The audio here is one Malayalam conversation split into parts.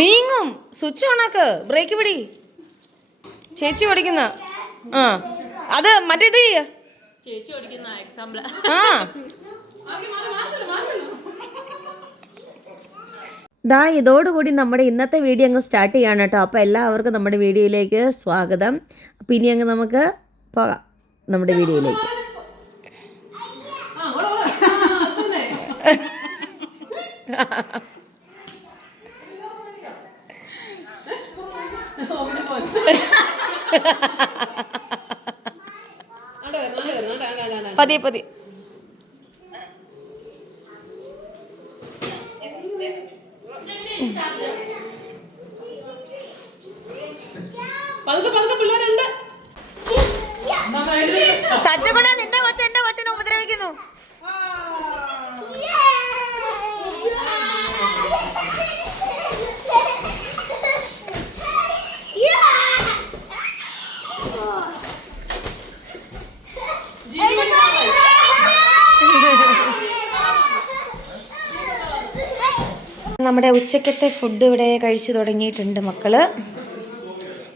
നീങ്ങും. സ്വിച്ച് ഓണാക്ക്, ബ്രേക്ക് പിടി. ചേച്ചി ഓടിക്കുന്ന. ആ അത് മറ്റേത് ചേച്ചി ഓടിക്കുന്ന എക്സാമ്പിൾ. ആ ദാ ഇതോടുകൂടി നമ്മുടെ ഇന്നത്തെ വീഡിയോ അങ്ങ് സ്റ്റാർട്ട് ചെയ്യാണ് കേട്ടോ. അപ്പോൾ എല്ലാവർക്കും നമ്മുടെ വീഡിയോയിലേക്ക് സ്വാഗതം. അപ്പോൾ ഇനി അങ്ങ് നമുക്ക് പോകാം നമ്മുടെ വീഡിയോയിലേക്ക്. പതിയെ പതിയെ പിള്ളേരുണ്ട്. സജ്ജകുണ നിന്റെ കൊച്ചൻ എന്റെ കൊച്ചനെ ഉപദ്രവിക്കുന്നു. നമ്മുടെ ഉച്ചക്കത്തെ ഫുഡ് ഇവിടെ കഴിച്ചു തുടങ്ങിയിട്ടുണ്ട്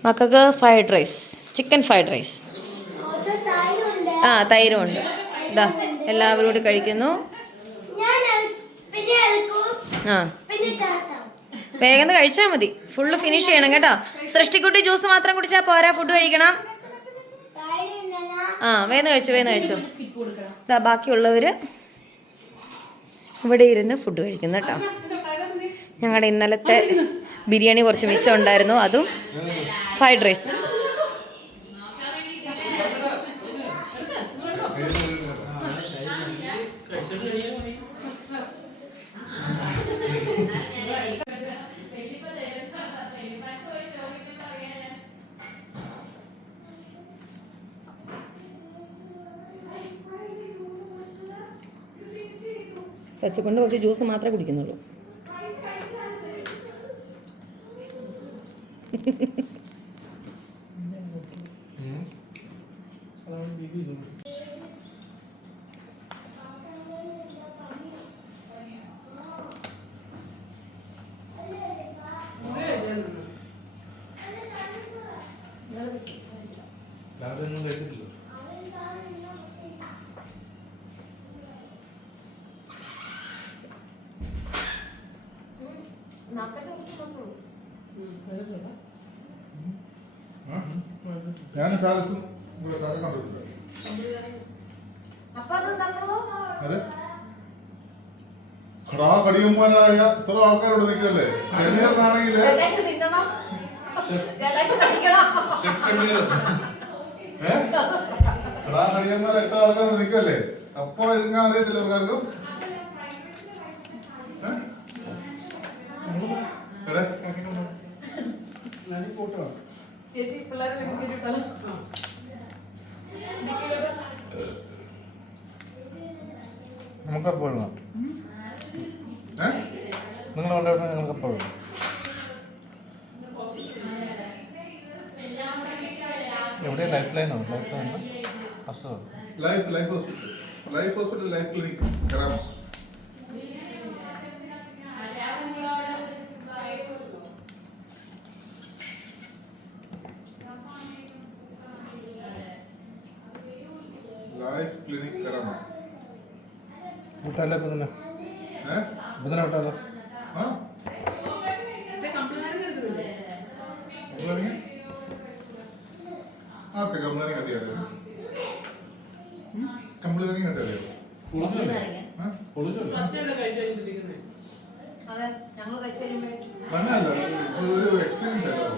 മക്കൾക്ക് fried rice, chicken fried rice. ആ തൈരും ഉണ്ട്. ഇതാ എല്ലാവരും കൂടി കഴിക്കുന്നു. ആ വേഗം കഴിച്ചാൽ മതി, ഫുള്ള് ഫിനിഷ് ചെയ്യണം കേട്ടോ. സൃഷ്ടിക്കുട്ടി ജ്യൂസ് മാത്രം കുടിച്ചാൽ പോരാ, ഫുഡ് കഴിക്കണം. ആ വേഗം കഴിച്ചു. ഇതാ ബാക്കിയുള്ളവർ ഇവിടെ ഇരുന്ന് ഫുഡ് കഴിക്കുന്നു കേട്ടോ. ഞങ്ങളുടെ ഇന്നലത്തെ ബിരിയാണി കുറച്ച് മിച്ചം ഉണ്ടായിരുന്നു, അതും ഫ്രൈഡ് റൈസും. സച്ചിക്കൊണ്ട് കുറച്ച് ജ്യൂസ് മാത്രമേ കുടിക്കുന്നുള്ളൂ. ഞാൻ സാലസും കണ്ടിട്ടുണ്ട്. അതെ കടിയന്മാരായ ഇത്ര ആൾക്കാരോട് നിൽക്കല്ലേ. ഷെമീറിനാണെങ്കിൽ കടിയന്മാരെ എത്ര ആൾക്കാർ നിൽക്കല്ലേ. അപ്പൊ ഇരിക്കാൻ അറിയത്തില്ല ആൾക്കാർക്കും. നമുക്കെപ്പോഴും നിങ്ങൾ കൊണ്ടുപോയി ഞങ്ങൾക്കെപ്പോഴും എവിടെ ലൈഫ് ലൈനോ life hospital life clinic Karama. Life clinic Karama വിട്ടാലോ ബുധന വിട്ടാലോ. കംപ്ലൈന്റ് കട്ടിയാലേ കംപ്ലൈന്റ് കട്ടിയാലേ ഒരു എക്സ്പീരിയൻസ് അല്ലോ.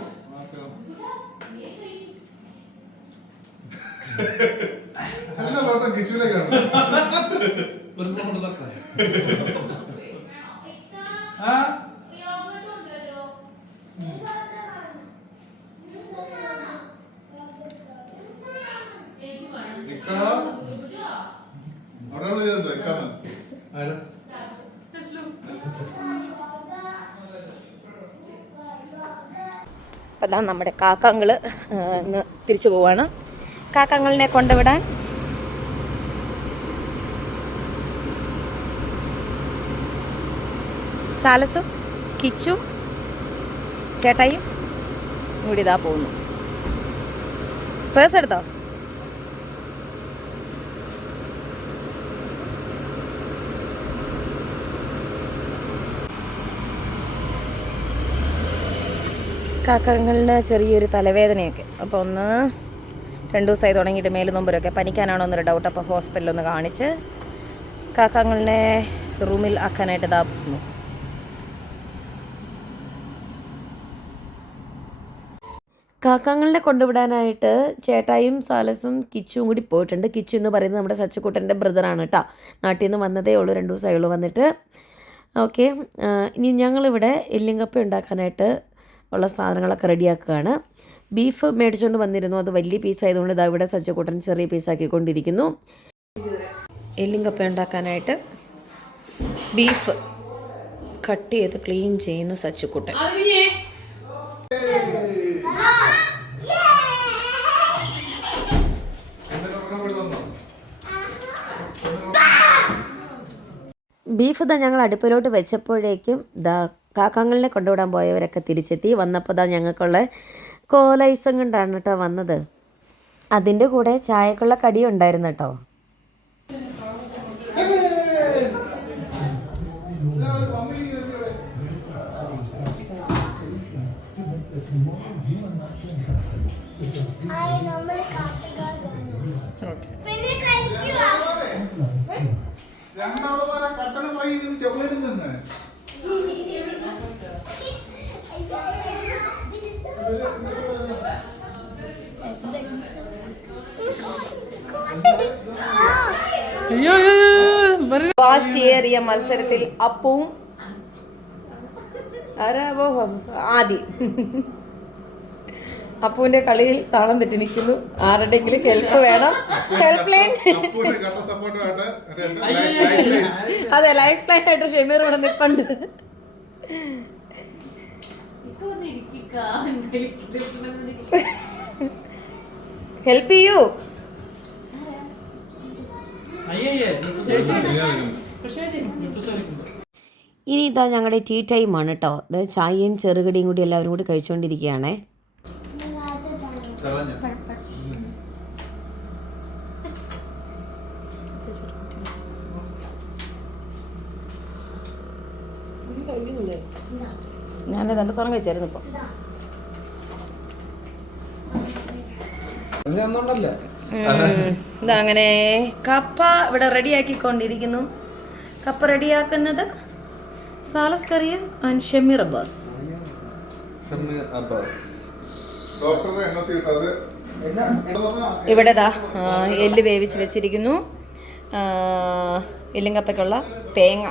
എല്ലാ തോട്ടം കിച്ചുവിലേക്കാണ്. അപ്പം അതാണ് നമ്മുടെ കാക്കങ്ങൾ ഇന്ന് തിരിച്ചു പോവാണ്. കാക്കങ്ങളിനെ കൊണ്ടുവിടാൻ സാലസും കിച്ചു ചേട്ടായും കൂടി ഇതാ പോകുന്നു. പേഴ്സ് എടുത്തോ? കാക്കകളിന് ചെറിയൊരു തലവേദനയൊക്കെ. അപ്പോൾ 2 ദിവസമായി തുടങ്ങിയിട്ട് മേല് നൊമ്പരൊക്കെ. പനിക്കാനാണോ എന്നൊരു ഡൗട്ട്. അപ്പോൾ ഹോസ്പിറ്റലൊന്ന് കാണിച്ച് കാക്കകളിനെ റൂമിൽ ആക്കാനായിട്ട് ഇതാ പോകുന്നു. കാക്കങ്ങളിനെ കൊണ്ടുവിടാനായിട്ട് ചേട്ടായും സാലസും കിച്ചുവും കൂടി പോയിട്ടുണ്ട്. കിച്ചു എന്ന് പറയുന്നത് നമ്മുടെ സച്ചുക്കുട്ടൻ്റെ ബ്രദറാണ് കേട്ടോ. നാട്ടിൽ നിന്ന് വന്നതേ ഉള്ളൂ, 2 ദിവസമായുള്ളൂ വന്നിട്ട്. ഓക്കെ, ഇനി ഞങ്ങളിവിടെ എല്ലിങ്കപ്പ ഉണ്ടാക്കാനായിട്ട് ഉള്ള സാധനങ്ങളൊക്കെ റെഡിയാക്കുകയാണ്. ബീഫ് മേടിച്ചുകൊണ്ട് വന്നിരുന്നു. അത് വലിയ പീസായതുകൊണ്ട് ഇതാ ഇവിടെ സച്ചുക്കുട്ടൻ ചെറിയ പീസാക്കിക്കൊണ്ടിരിക്കുന്നു. എല്ലിങ്കപ്പ ഉണ്ടാക്കാനായിട്ട് ബീഫ് കട്ട് ചെയ്ത് ക്ലീൻ ചെയ്യുന്ന സച്ചുക്കുട്ടൻ. ബീഫ് ഇതാ ഞങ്ങൾ അടുപ്പിലോട്ട് വെച്ചപ്പോഴേക്കും ഇതാ കാക്കങ്ങളിനെ കൊണ്ടുവിടാൻ പോയവരൊക്കെ തിരിച്ചെത്തി. വന്നപ്പോൾ ഇതാ ഞങ്ങൾക്കുള്ള കോലൈസം കൊണ്ടാണ് കേട്ടോ വന്നത്. അതിൻ്റെ കൂടെ ചായക്കുള്ള കടി ഉണ്ടായിരുന്നു കേട്ടോ. വാശിയേറിയ മത്സരത്തിൽ അപ്പവും ആദി അപ്പുവിന്റെ കളിയിൽ താളം തെറ്റി നിൽക്കുന്നു. ആരുടെങ്കിലും ഹെൽപ്പ് വേണം. ഹെൽപ്പ് ലൈൻ, അതെ, ലൈഫ് ലൈൻ ആയിട്ട് ഷെമീർ ഇവിടെ നിൽപ്പുണ്ട്. ഹെൽപ്പ് ചെയ്യൂ. ഇനി ഇതാ ഞങ്ങളുടെ ടീ ടൈമാണ് കേട്ടോ. അതായത് ചായയും ചെറുകടിയും കൂടി എല്ലാവരും കൂടി കഴിച്ചുകൊണ്ടിരിക്കുകയാണേ. ഞാൻ 2 സാധനം കഴിച്ചായിരുന്നു ഇപ്പം. ഇതങ്ങനെ കപ്പ ഇവിടെ റെഡിയാക്കിക്കൊണ്ടിരിക്കുന്നു. കപ്പ റെഡിയാക്കുന്നത് സാലസ് കറിയും ആൻഡ് ഷമീർ അബ്ബാസ്. ഇവിടെ എല്ല് വേവിച്ച് വെച്ചിരിക്കുന്നു. എല്ലും കപ്പയ്ക്കുള്ള തേങ്ങ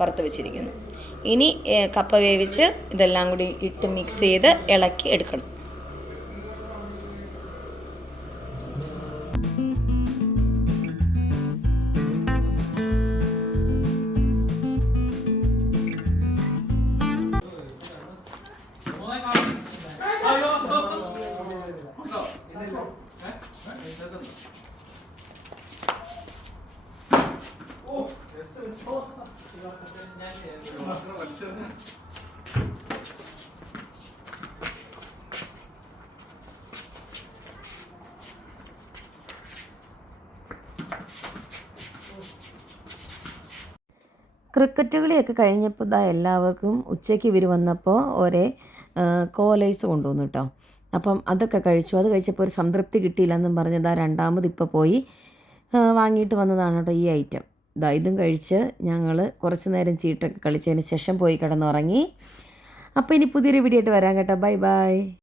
വറുത്ത് വെച്ചിരിക്കുന്നു. ഇനി കപ്പ വേവിച്ച് ഇതെല്ലാം കൂടി ഇട്ട് മിക്സ് ചെയ്ത് ഇളക്കി എടുക്കണം. ക്രിക്കറ്റ് കളിയൊക്കെ കഴിഞ്ഞപ്പോൾ ഇതാ എല്ലാവർക്കും ഉച്ചയ്ക്ക് ഇവർ വന്നപ്പോൾ ഒരേ കോലൈസ് കൊണ്ടുവന്നു കേട്ടോ. അപ്പം അതൊക്കെ കഴിച്ചു. അത് കഴിച്ചപ്പോൾ ഒരു സംതൃപ്തി കിട്ടിയില്ലെന്നും പറഞ്ഞ് ഇതാ രണ്ടാമത് ഇപ്പോൾ പോയി വാങ്ങിയിട്ട് വന്നതാണ് കേട്ടോ ഈ ഐറ്റം. ഇതാ ഇതും കഴിച്ച് ഞങ്ങൾ കുറച്ച് നേരം ചീട്ടൊക്കെ കളിച്ചതിന് ശേഷം പോയി കിടന്നുറങ്ങി. അപ്പോൾ ഇനി പുതിയൊരു വീഡിയോ ആയിട്ട് വരാം കേട്ടോ. Bye bye.